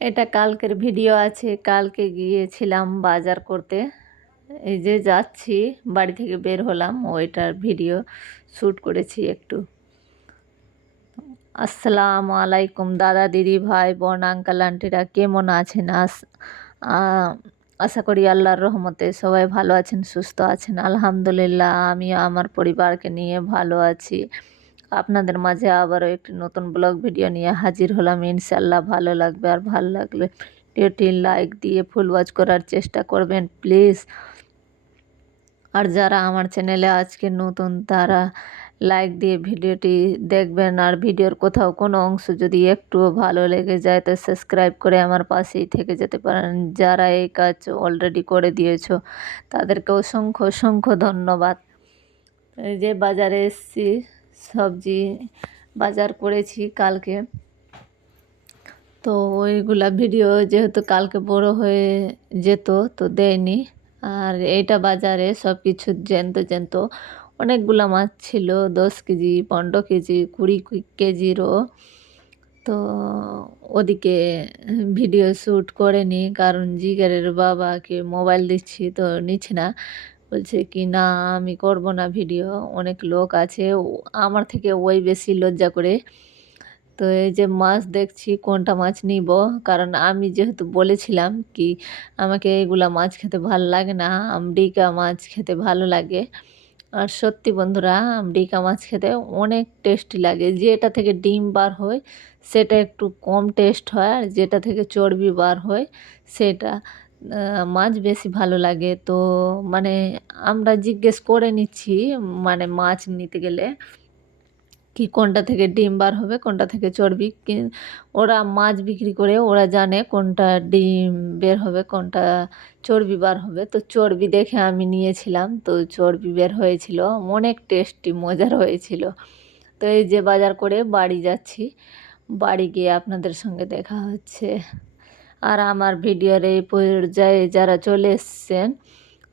এটা কালকের ভিডিও আছে, কালকে গিয়েছিলাম বাজার করতে। এই যে যাচ্ছি, বাড়ি থেকে বের হলাম, ওইটার ভিডিও শ্যুট করেছি একটু। আসসালামু আলাইকুম দাদা, দিদি, ভাই, বোন আঙ্কাল আন্টিরা কেমন আছেন? আস আশা করি আল্লাহর রহমতে সবাই ভালো আছেন, সুস্থ আছেন। আলহামদুলিল্লাহ আমি আমার পরিবারকে নিয়ে ভালো আছি। আপনাদের মাঝে আবারও একটি নতুন ব্লগ ভিডিও নিয়ে হাজির হলাম। ইনশাল্লাহ ভালো লাগবে আর ভালো লাগলে ভিডিওটি লাইক দিয়ে ফুল ওয়াচ করার চেষ্টা করবেন, প্লিজ। আর যারা আমার চ্যানেলে আজকে নতুন, তারা লাইক দিয়ে ভিডিওটি দেখবেন। আর ভিডিওর কোথাও কোনো অংশ যদি একটুও ভালো লেগে যায়, তো সাবস্ক্রাইব করে আমার পাশেই থেকে যেতে পারেন। যারা এই কাজ অলরেডি করে দিয়েছ, তাদেরকে অসংখ্য অসংখ্য ধন্যবাদ। এই যে বাজারে এসছি সবজি বাজার করেছি কালকে। তো ওইগুলা ভিডিও যেহেতু কালকে বড় হয়ে যেত, তো দেয়নি। আর এইটা বাজারে সব কিছু জ্যান্ত জ্যান্ত অনেকগুলা মাছ ছিল, দশ কেজি, পনেরো কেজি, কুড়ি কেজিরও। তো ওদিকে ভিডিও শ্যুট করেনি, কারণ জিগারের বাবাকে মোবাইল দিচ্ছি, তো নিচ্ছে না। বলছে কি, না, আমি করব না ভিডিও। অনেক লোক আছে আমার থেকে ওই বেশি লজ্জা করে। তো এই যে মাছ দেখছি, কোনটা মাছ নিব? কারণ আমি যেহেতু বলেছিলাম কি, আমাকে এগুলা মাছ খেতে ভালো লাগে না, আমডিকা মাছ খেতে ভালো লাগে। আর সত্যি বন্ধুরা, আমডিকা মাছ খেতে অনেক টেস্টি লাগে। যেটা থেকে ডিম বার হয়, সেটা একটু কম টেস্ট হয়, আর যেটা থেকে চর্বি বার হয়, সেটা। মাছ বেশি ভালো লাগে। তো মানে আমরা জিজ্ঞেস করে নিচ্ছি মানে মাছ নিতে গেলে কি কোনটা থেকে ডিম বার হবে, কোনটা থেকে চর্বি ওরা মাছ বিক্রি করে ওরা জানে কোনটা ডিম বের হবে, কোনটা চর্বি বার হবে। তো চর্বি দেখে আমি নিয়েছিলাম, তো চর্বি বের হয়েছিল, অনেক টেস্টি, মজার হয়েছিল। তো এই যে বাজার করে বাড়ি যাচ্ছি, বাড়ি গিয়ে আপনাদের সঙ্গে দেখা হচ্ছে। আর আমার ভিডিওর এই পর্যায়ে যারা চলে এসছেন,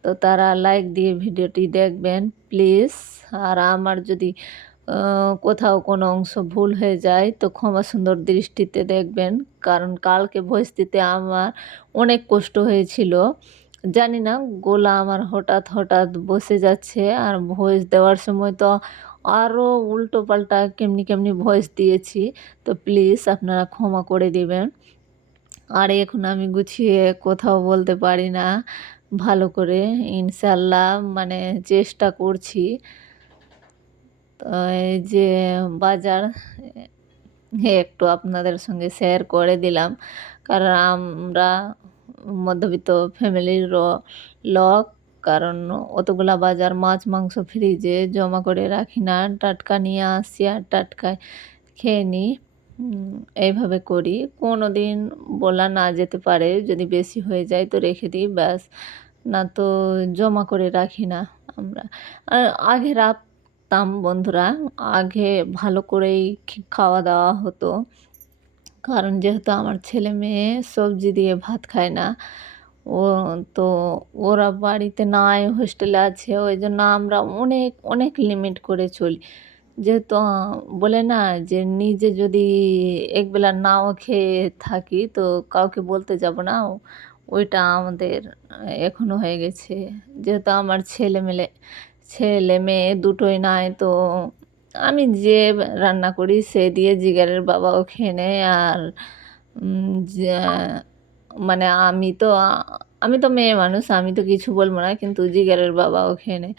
তো তারা লাইক দিয়ে ভিডিওটি দেখবেন প্লিজ আর আমার যদি কোথাও কোনো অংশ ভুল হয়ে যায়, তো ক্ষমা সুন্দর দৃষ্টিতে দেখবেন। কারণ কালকে ভয়েস দিতে আমার অনেক কষ্ট হয়েছিল। জানি না, গোলা আমার হঠাৎ হঠাৎ বসে যাচ্ছে, আর ভয়েস দেওয়ার সময় তো আরও উল্টো পাল্টা কেমনি কেমনি ভয়েস দিয়েছি। তো প্লিজ আপনারা ক্ষমা করে দিবেন। আর এখন আমি গুছিয়ে কোথাও বলতে পারি না। ভালো করে ইনশাল্লাহ মানে চেষ্টা করছি। তো এই যে বাজার একটু আপনাদের সঙ্গে শেয়ার করে দিলাম। কারণ আমরা মধ্যবিত্ত ফ্যামিলির লোক, কারণ অতগুলা বাজার মাছ, মাংস ফ্রিজে জমা করে রাখি না। টাটকা নিয়ে আসি আর টাটকা খেয়ে নিই। এইভাবে করি। কোনো দিন বলা না যেতে পারে, যদি বেশি হয়ে যায় তো রেখে দিই, ব্যাস। না তো জমা করে রাখি না আমরা। আর আগে রাখতাম বন্ধুরা, আগে ভালো করেই খাওয়া দাওয়া হতো। কারণ যেহেতু আমার ছেলে মেয়ে সবজি দিয়ে ভাত খায় না, ও তো ওরা বাড়িতে নাই, হোস্টেলে আছে, ওই জন্য আমরা অনেক অনেক লিমিট করে চলি। যেহেতু বলে না যে নিজে যদি একবেলা নাও খেয়ে থাকি, তো কাউকে বলতে যাব না। ওইটা আমাদের এখনও হয়ে গেছে। যেহেতু আমার ছেলে মেলে, ছেলে মেয়ে দুটোই নাই, তো আমি যে রান্না করি সে দিয়ে জিগারের বাবাও খেয়ে নেয় আর মানে আমি তো আমি তো মেয়ে মানুষ, আমি তো কিছু বলব না, কিন্তু জিগারের বাবাও খেয়ে নেয়।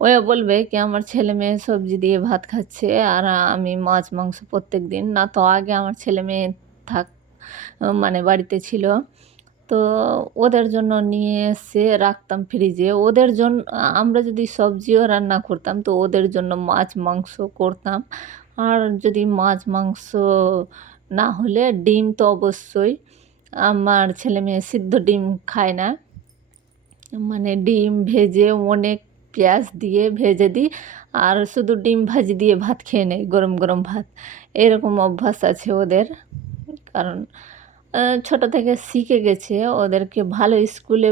ওই বলবে কি, আমার ছেলে মেয়ে সবজি দিয়ে ভাত খাচ্ছে আর আমি মাছ, মাংস প্রত্যেক দিন না তো আগে আমার ছেলে মেয়ে থাক মানে বাড়িতে ছিল। তো ওদের জন্য নিয়ে এসে রাখতাম ফ্রিজে ওদের জন্য আমরা যদি সবজিও রান্না করতাম তো ওদের জন্য মাছ, মাংস করতাম। আর যদি মাছ, মাংস না হলে ডিম তো অবশ্যই। আমার ছেলে মেয়ে সিদ্ধ ডিম খায় না। মানে ডিম ভেজে অনেক পেঁয়াজ দিয়ে ভেজে দিই আর শুধু ডিম ভাজি দিয়ে ভাত খেয়ে নেয় গরম গরম ভাত। এরকম অভ্যাস আছে ওদের। কারণ ছোট থেকে শিখে গেছে, ওদেরকে ভালো স্কুলে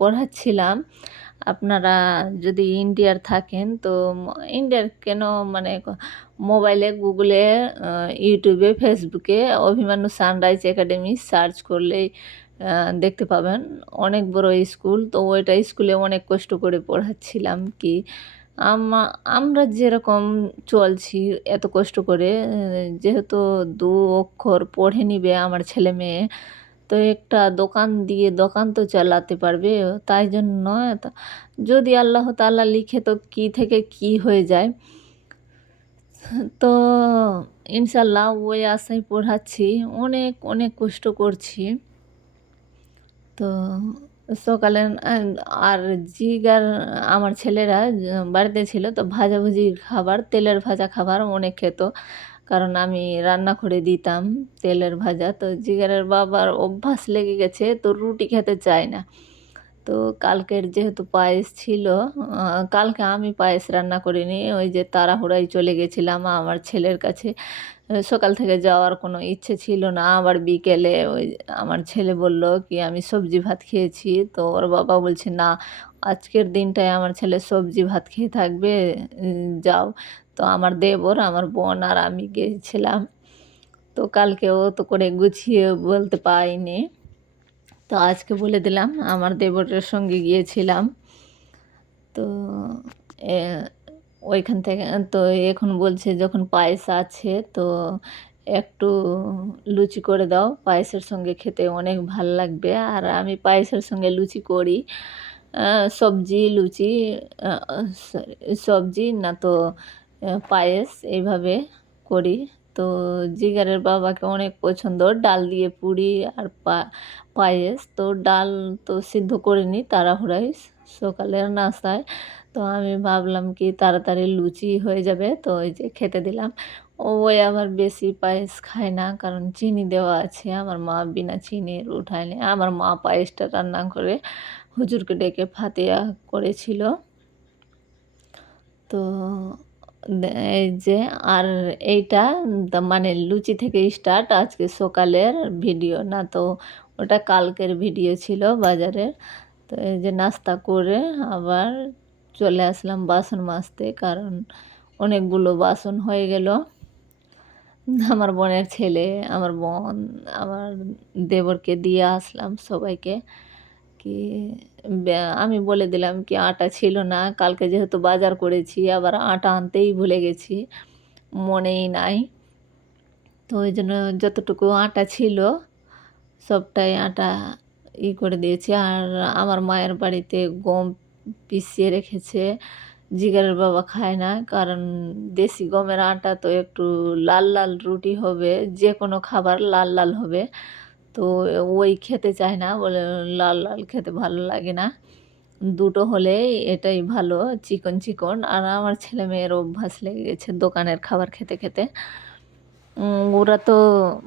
পড়াচ্ছিলাম। আপনারা যদি ইন্ডিয়ার থাকেন, তো ইন্ডিয়ার কেন মানে মোবাইলে, গুগলে ইউটিউবে, ফেসবুকে অভিমান্যু সানরাইজ একাডেমি সার্চ করলেই দেখতে পাবেন। অনেক বড় স্কুল, তো ওইটা স্কুলে অনেক কষ্ট করে পড়াচ্ছিলাম কি। আমা, আমরা যেরকম চলছি, এত কষ্ট করে, যেহেতু দু অক্ষর পড়ে নিবে আমার ছেলে মেয়ে, তো একটা দোকান দিয়ে দোকান তো চালাতে পারবে, তাই জন্য যদি আল্লাহ তাআলা লিখে তো কি থেকে কি হয়ে যায়। তো ইনশাল্লাহ ওই আশায় পড়াচ্ছি, অনেক অনেক কষ্ট করছি। তো, সকালে আর জিগার আমার ছেলেরা বাড়িতে ছিল, তো ভাজাভুজি খাবার, তেলের ভাজা খাবার অনেক খেত। কারণ আমি রান্না করে দিতাম তেলের ভাজা। তো জিগারের বাবার অভ্যাস লেগে গেছে, তো রুটি খেতে চায় না। তো কালকের যেহেতু পায়েস ছিল কালকে আমি পায়েস রান্না করিনি। ওই যে তাড়াহুড়ায় চলে গেছিলাম আমার ছেলের কাছে। সকাল থেকে যাওয়ার কোনো ইচ্ছে ছিল না। আবার বিকেলে ওই আমার ছেলে বলল কি, আমি সবজি ভাত খেয়েছি। তো ওর বাবা বলছে, না, আজকের দিনটায় আমার ছেলে সবজি ভাত খেয়ে থাকবে যাও। তো আমার দেবর, আমার বোন আর আমি গিয়েছিলাম তো কালকে ও তো করে গুছিয়ে বলতে পাইনি তো আজকে বলে দিলাম, আমার দেবরের সঙ্গে গিয়েছিলাম। তো ওইখান থেকে, তো এখন বলছে যখন পায়েস আছে, তো একটু লুচি করে দাও। পায়েসের সঙ্গে খেতে অনেক ভালো লাগবে। আর আমি পায়েসের সঙ্গে লুচি করি। সবজি, লুচি সবজি না তো পায়েস এইভাবে করি। তো জিগারের বাবাকে অনেক পছন্দ। ডাল দিয়ে পুরি আর পায়েস। তো ডাল তো সিদ্ধ করিনি, তাড়াহুড়ায়। সকালের নাস্তায় তো আমি ভাবলাম কি তাড়াতাড়ি লুচি হয়ে যাবে, তো ওই যে খেতে দিলাম। ওই আবার বেশি পায়েস খায় না, কারণ চিনি দেওয়া আছে। আমার মা বিনা চিনির উঠায়নি। আমার মা পায়েসটা রান্না করে হুজুরকে ডেকে ফাতিয়া করেছিল। তো এই যে, আর এইটা মানে লুচি থেকে স্টার্ট আজকে সকালের ভিডিও, না তো ওটা কালকের ভিডিও ছিল বাজারের। তো এই যে নাস্তা করে আবার চলে আসলাম বাসন মাজতে, কারণ অনেকগুলো বাসন হয়ে গেল। আমার বোনের ছেলে, আমার বোন, আমার দেবরকে দিয়ে আসলাম সবাইকে। কি আমি বলে দিলাম কি আটা ছিল না, কালকে যেহেতু বাজার করেছি, আবার আটা আনতেই ভুলে গেছি, মনেই নাই। তো ওই জন্য যতটুকু আটা ছিল, সবটাই আটা ই করে দিয়েছি। আর আমার মায়ের বাড়িতে গম পিষিয়ে রেখেছে। জিগারের বাবা খায় না, কারণ দেশি গমের আটা তো একটু লাল লাল রুটি হবে যে কোনো খাবার লাল লাল হবে। তো ওই খেতে চায় না, বলে লাল লাল খেতে ভালো লাগে না। দুটো হলেই এটাই ভালো, চিকন চিকন। আর আমার ছেলে মেয়ের অভ্যাস লেগে গেছে দোকানের খাবার খেতে খেতে। ওরা তো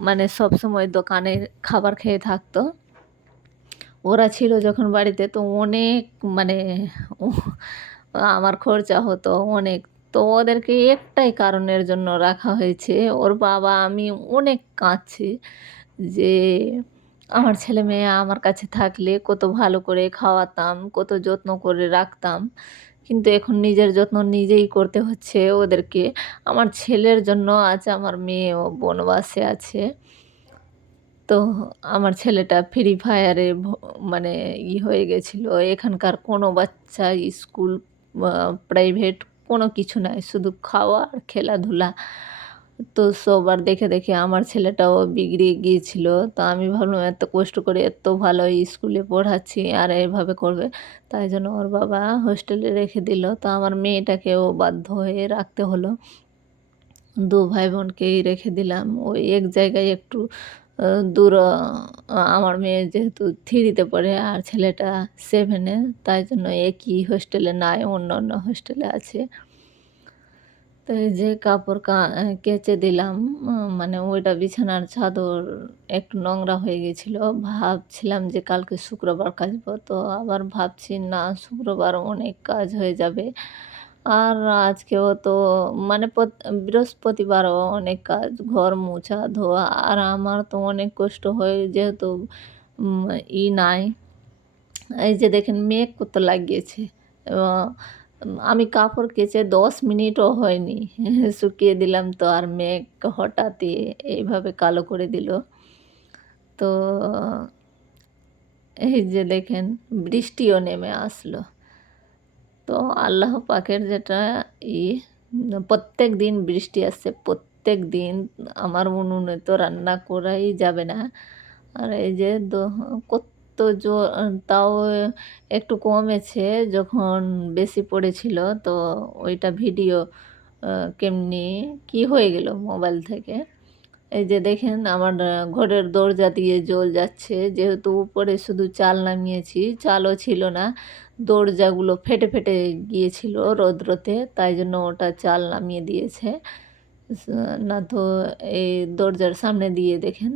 মানে সব সময় দোকানের খাবার খেয়ে থাকতো। ওরা ছিল যখন বাড়িতে, তো অনেক মানে আমার খরচা হতো অনেক। তো ওদেরকে একটাই কারণের জন্য রাখা হয়েছে, ওর বাবা, আমি অনেক কাঁদছি যে আমার ছেলে মেয়ে আমার কাছে থাকলে কত ভালো করে খাওয়াতাম, কত যত্ন করে রাখতাম। কিন্তু এখন নিজের যত্ন নিজেই করতে হচ্ছে ওদেরকে। আমার ছেলের জন্য আজ আমার মেয়েও বনবাসে আছে। তো আমার ছেলেটা ফ্রি ফায়ারে মানে ই হয়ে গেছিল। এখানকার কোনো বাচ্চা স্কুল প্রাইভেট কোনো কিছু নাই, শুধু খাওয়া আর খেলাধুলা। তো সবার দেখে দেখে আমার ছেলেটাও বিগড়ে গিয়েছিল। তো আমি ভাবলাম, এত কষ্ট করে এত ভালো স্কুলে পড়াচ্ছি, আর এভাবে করবে? তাই জন্য ওর বাবা হোস্টেলে রেখে দিল। তো আমার মেয়েটাকেও বাধ্য হয়ে রাখতে হলো। দু ভাই বোনকেই রেখে দিলাম। ওই এক জায়গায় একটু দূর আমার মেয়ে যেহেতু থ্রিতে পড়ে আর ছেলেটা সেভেনে, তাই জন্য একই হোস্টেলে নাই, অন্য অন্য হোস্টেলে আছে। তো এই যে কাপড় কেচে দিলাম মানে ওইটা বিছানার চাদর একটু নোংরা হয়ে গেছিল। ভাবছিলাম যে কালকে শুক্রবার কাচবো, তো আবার ভাবছি না, শুক্রবার অনেক কাজ হয়ে যাবে। আর আজকেও তো মানে বৃহস্পতিবারও অনেক কাজ, ঘর মোছা, ধোয়া, আর আমার তো অনেক কষ্ট হয় যেহেতু ই নাই। এই যে দেখেন মেঘ কত লাগিয়েছে। আমি কাপড় কেচে 10 মিনিটও হয়নি। শুকিয়ে দিলাম তো আর মেঘ হঠাৎই এইভাবে কালো করে দিল। তো এই যে দেখেন বৃষ্টিও নেমে আসলো। তো আল্লাহ পাকের যেটা ই, প্রত্যেক দিন বৃষ্টি আসছে, প্রত্যেক দিন আমার উনুনে তো রান্না করাই যাবে না। আর এই যে কত জোর, তাও একটু কমেছে যখন বেশি পড়েছিল, তো ওইটা ভিডিও কেমনি, কি হয়ে গেল মোবাইল থেকে? এই যে দেখেন আমার ঘরের দরজা দিয়ে জল যাচ্ছে, যেহেতু উপরে শুধু চাল নামিয়েছি, চালও ছিল না। দরজাগুলো ফেটে ফেটে গিয়েছিল রৌদ্রতে, তাই জন্য ওটা চাল নামিয়ে দিয়েছে। না তো এই দরজার সামনে দিয়ে দেখেন।